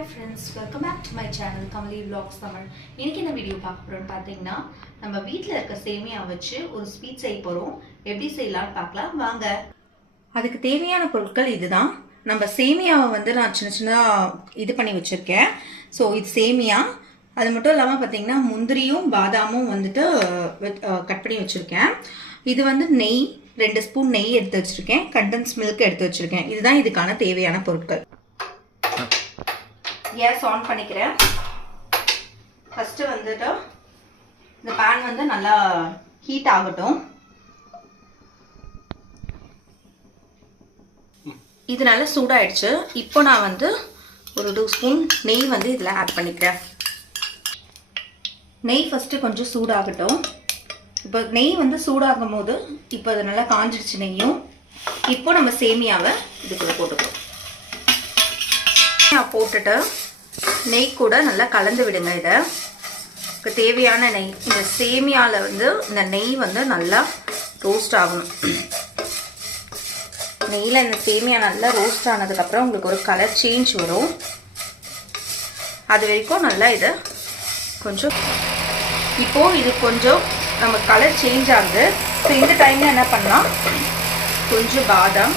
Hi friends, welcome back to my channel Kamali Vlogs Tamil. இன்னைக்கு இந்த video பார்க்க போறோம்னு பாத்தீங்கன்னா நம்ம வீட்ல இருக்க சேமியா வச்சு ஒரு ஸ்வீட் செய்ய போறோம். எப்படி செய்யலாம்னு பார்க்கலாம் வாங்க. அதுக்கு தேவையான பொருட்கள் இதுதான். நம்ம சேமியாவை வந்து நான் சின்ன இது பண்ணி வச்சிருக்கேன். ஸோ இது சேமியா. அது மட்டும் இல்லாமல் பார்த்தீங்கன்னா முந்திரியும் பாதாமும் வந்துட்டு கட் பண்ணி வச்சிருக்கேன். இது வந்து நெய் 2 ஸ்பூன் நெய் எடுத்து வச்சிருக்கேன். கண்டென்ஸ் மில்க் எடுத்து வச்சிருக்கேன். இதுதான் இதுக்கான தேவையான பொருட்கள். கேஸ் ஆன் பண்ணிக்கிறேன். ஃபர்ஸ்ட் வந்துட்டு இந்த பேன் வந்து நல்லா ஹீட் ஆகட்டும். இது நல்லா சூடாயிடுச்சு. இப்போ நான் வந்து ஒரு 2 ஸ்பூன் நெய் வந்து இதில் ஆட் பண்ணிக்கிறேன். நெய் ஃபஸ்ட்டு கொஞ்சம் சூடாகட்டும். இப்போ நெய் வந்து சூடாகும் போது இப்போ அது நல்லா காஞ்சிடுச்சு நெய்யும். இப்போ நம்ம சேமியாவை இதுக்குள்ள போட்டுக்கலாம். போட்டுட்டு நெய் கூட நல்லா கலந்து விடுங்க. இதை தேவையான நெய், இந்த சேமியாவில் வந்து இந்த நெய் வந்து நல்லா ரோஸ்ட் ஆகணும். நெய்யில் இந்த சேமியா நல்லா ரோஸ்ட் ஆனதுக்கப்புறம் உங்களுக்கு ஒரு கலர் சேஞ்ச் வரும். அது வரைக்கும் நல்லா இதை கொஞ்சம் இப்போது இது கொஞ்சம் நம்ம கலர் சேஞ்ச் ஆகுது. ஸோ இந்த டைமில் என்ன பண்ணலாம், கொஞ்சம் பாதாம்,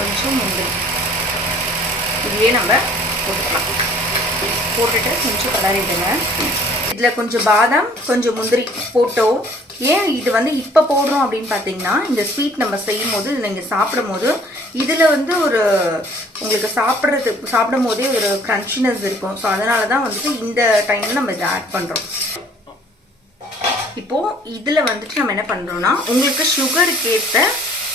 கொஞ்சம் முந்திரி இதையே நம்ம போட்டுக்கலாம். போட்டுட்டு கொஞ்சம் கலரிடுங்க. இதில் கொஞ்சம் பாதாம் கொஞ்சம் முந்திரி போட்டோம். ஏன் இது வந்து இப்போ போடுறோம் அப்படின்னு பார்த்தீங்கன்னா, இந்த ஸ்வீட் நம்ம செய்யும் போது நீங்கள் சாப்பிடும் போது இதில் வந்து ஒரு உங்களுக்கு சாப்பிடும் போதே ஒரு க்ரன்ச்சினஸ் இருக்கும். ஸோ அதனால தான் வந்துட்டு இந்த டைமில் நம்ம இதை ஆட் பண்ணுறோம். இப்போது இதில் வந்துட்டு நம்ம என்ன பண்ணுறோம்னா, உங்களுக்கு சுகருக்கு ஏற்ற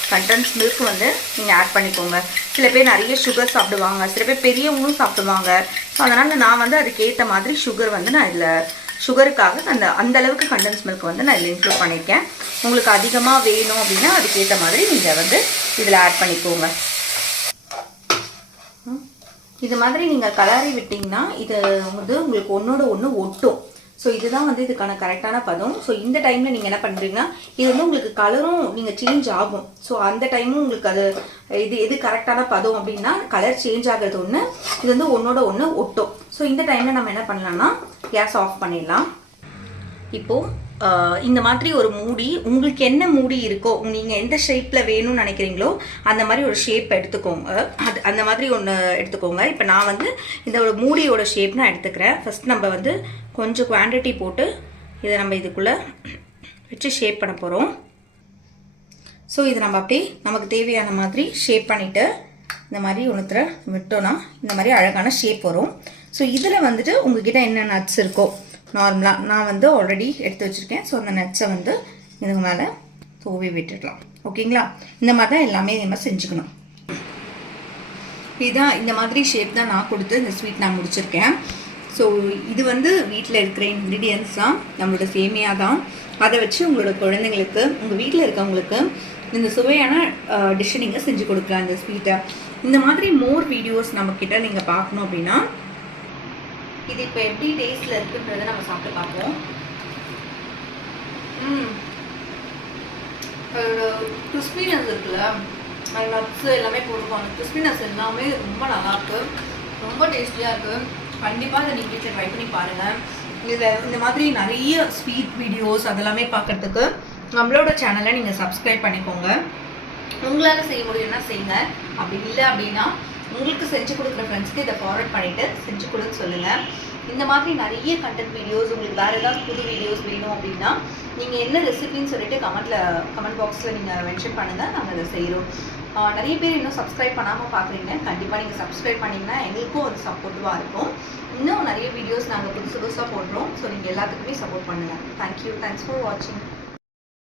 கண்டென்ஸ் மில்க் வந்து நீங்கள் ஆட் பண்ணிக்கோங்க. சில பேர் நிறைய சுகர் சாப்பிடுவாங்க, சில பேர் பெரியவங்களும் சாப்பிடுவாங்க. ஸோ அதனால் நான் வந்து அதுக்கேற்ற மாதிரி சுகர் வந்து நான் இதில் சுகருக்காக அந்த அளவுக்கு கண்டென்ஸ் மில்க் வந்து நான் இதில் இன்க்ளூட் பண்ணியிருக்கேன். உங்களுக்கு அதிகமாக வேணும் அப்படின்னா அதுக்கேற்ற மாதிரி நீங்கள் வந்து இதில் ஆட் பண்ணிக்கோங்க. இது மாதிரி நீங்கள் கலரி விட்டிங்கன்னா இது வந்து உங்களுக்கு ஒன்றோட ஒன்று ஒட்டும். ஸோ இதுதான் வந்து இதுக்கான கரெக்டான பதம். ஸோ இந்த டைமில் நீங்கள் என்ன பண்ணுறீங்கன்னா, இது வந்து உங்களுக்கு கலரும் நீங்கள் சேஞ்ச் ஆகும். ஸோ அந்த டைமும் உங்களுக்கு அது எது கரெக்டான பதம் அப்படின்னா, கலர் சேஞ்ச் ஆகிறது ஒன்று, இது வந்து ஒன்றோட ஒன்று ஒட்டும். ஸோ இந்த டைமில் நம்ம என்ன பண்ணலாம்னா கேஸ் ஆஃப் பண்ணிடலாம். இப்போது இந்த மாதிரி ஒரு மூடி, உங்களுக்கு என்ன மூடி இருக்கோ, நீங்கள் எந்த ஷேப்பில் வேணும்னு நினைக்கிறீங்களோ அந்த மாதிரி ஒரு ஷேப் எடுத்துக்கோங்க. அந்த மாதிரி ஒன்று எடுத்துக்கோங்க. இப்போ நான் வந்து இந்த ஒரு மூடியோட ஷேப் நான் எடுத்துக்கிறேன். ஃபஸ்ட் நம்ம வந்து கொஞ்சம் குவான்டிட்டி போட்டு இதை நம்ம இதுக்குள்ளே வச்சு ஷேப் பண்ண போகிறோம். ஸோ இது நம்ம அப்படியே நமக்கு தேவையான மாதிரி ஷேப் பண்ணிவிட்டு இந்த மாதிரி ஒன்றுத்துல விட்டோன்னா இந்த மாதிரி அழகான ஷேப் வரும். ஸோ இதில் வந்துட்டு உங்ககிட்ட என்ன நட்ஸ் இருக்கோ, நார்மலாக நான் வந்து ஆல்ரெடி எடுத்து வச்சுருக்கேன். ஸோ அந்த நட்ஸை வந்து இதுக்கு மேலே தூவி விட்டுடலாம். ஓகேங்களா? இந்த மாதிரி தான் எல்லாமே நம்ம செஞ்சுக்கணும். இதுதான் இந்த மாதிரி ஷேப் தான் நான் கொடுத்து இந்த ஸ்வீட் நான் முடிச்சிருக்கேன். ஸோ இது வந்து வீட்டில் இருக்கிற இன்க்ரீடியன்ஸ் தான், நம்மளோட சேமியா தான். அதை வச்சு உங்களோட குழந்தைங்களுக்கு, உங்கள் வீட்டில் இருக்கவங்களுக்கு இந்த சுவையான டிஷ்ஷை நீங்கள் செஞ்சு கொடுக்கலாம். இந்த ஸ்வீட்டை இந்த மாதிரி மோர் வீடியோஸ் நம்மக்கிட்ட நீங்கள் பார்க்கணும் அப்படின்னா, இது இப்போ எப்படி டேஸ்ட்டில் இருக்குன்றதை நம்ம சாப்பிட்டு பார்ப்போம். அதோட கிறிஸ்பினஸ் இருக்குல்ல, அது நட்ஸு எல்லாமே போட்டுருப்பாங்க. கிறிஸ்பினஸ் எல்லாமே ரொம்ப நல்லாயிருக்கு, ரொம்ப டேஸ்டியாக இருக்குது. கண்டிப்பாக இதை நீங்கள் வீட்டில் ட்ரை பண்ணி பாருங்கள். இதில் இந்த மாதிரி நிறைய ஸ்வீட் வீடியோஸ் அதெல்லாமே பார்க்குறதுக்கு நம்மளோட சேனலை நீங்கள் சப்ஸ்கிரைப் பண்ணிக்கோங்க. உங்களால் செய்ய முடியும்னா செய்யுங்க. அப்படி இல்லை அப்படின்னா உங்களுக்கு செஞ்சு கொடுக்குற ஃப்ரெண்ட்ஸ்க்கு இதை ஃபார்வர்ட் பண்ணிவிட்டு செஞ்சு கொடுக்க சொல்லுங்கள். இந்த மாதிரி நிறைய கண்டென்ட் வீடியோஸ், உங்களுக்கு வேறு ஏதாவது புது வீடியோஸ் வேணும் அப்படின்னா நீங்கள் என்ன ரெசிபின்னு சொல்லிட்டு கமெண்ட் பாக்ஸில் நீங்கள் மென்ஷன் பண்ணுங்கள். நாங்கள் அதை செய்கிறோம். நிறைய பேர் இன்னும் சப்ஸ்கிரைப் பண்ணாமல் பார்க்குறீங்க. கண்டிப்பாக நீங்கள் சப்ஸ்கிரைப் பண்ணிங்கன்னா எங்களுக்கும் ஒரு சப்போர்ட்டிவாக இருக்கும். இன்னும் நிறைய வீடியோஸ் நாங்கள் புதுசாக போடுறோம். ஸோ நீங்கள் எல்லாத்துக்குமே சப்போர்ட் பண்ணுங்கள். தேங்க்யூ. தேங்க்ஸ் ஃபார் வாட்சிங்.